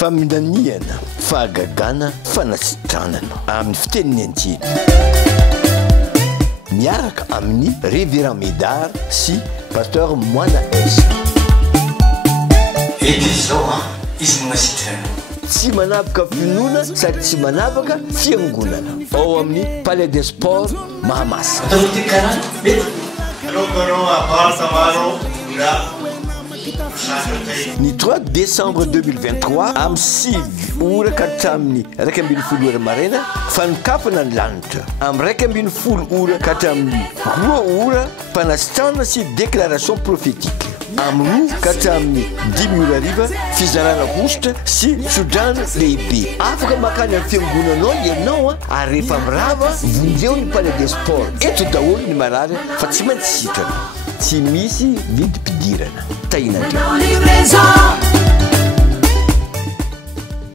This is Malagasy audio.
faminaniana fahagagana fanasitranana amin'ny fiteniny anjely miaraka amin'ny révérend Médard sy pasteur Moana Esa zao izy manasitrana tsy manapaka finoana sady tsy manapaka fiangonana ao amin'ny palais des sports Mahamasina ny 3 décembre 2023 amin'ny 6 ora ka hatramin'ny 1:30 ora maraina fanokafana ny lanitra amin'ny 1:30 ora ka hatramin'ny 2 ora mpanasitrana sy déclaration prophétique amin'ny 1 ka hatramin'ny 10 ora ariva fizarana ositra sy sodrano lehibe afaka makany amin'ny fiangonanao ianao ary rehefa mirava vonjeo ny palais des sports eto daholo ny marary fa tsy maintsy sitrana tsy misy vidim-pidirana tainandreo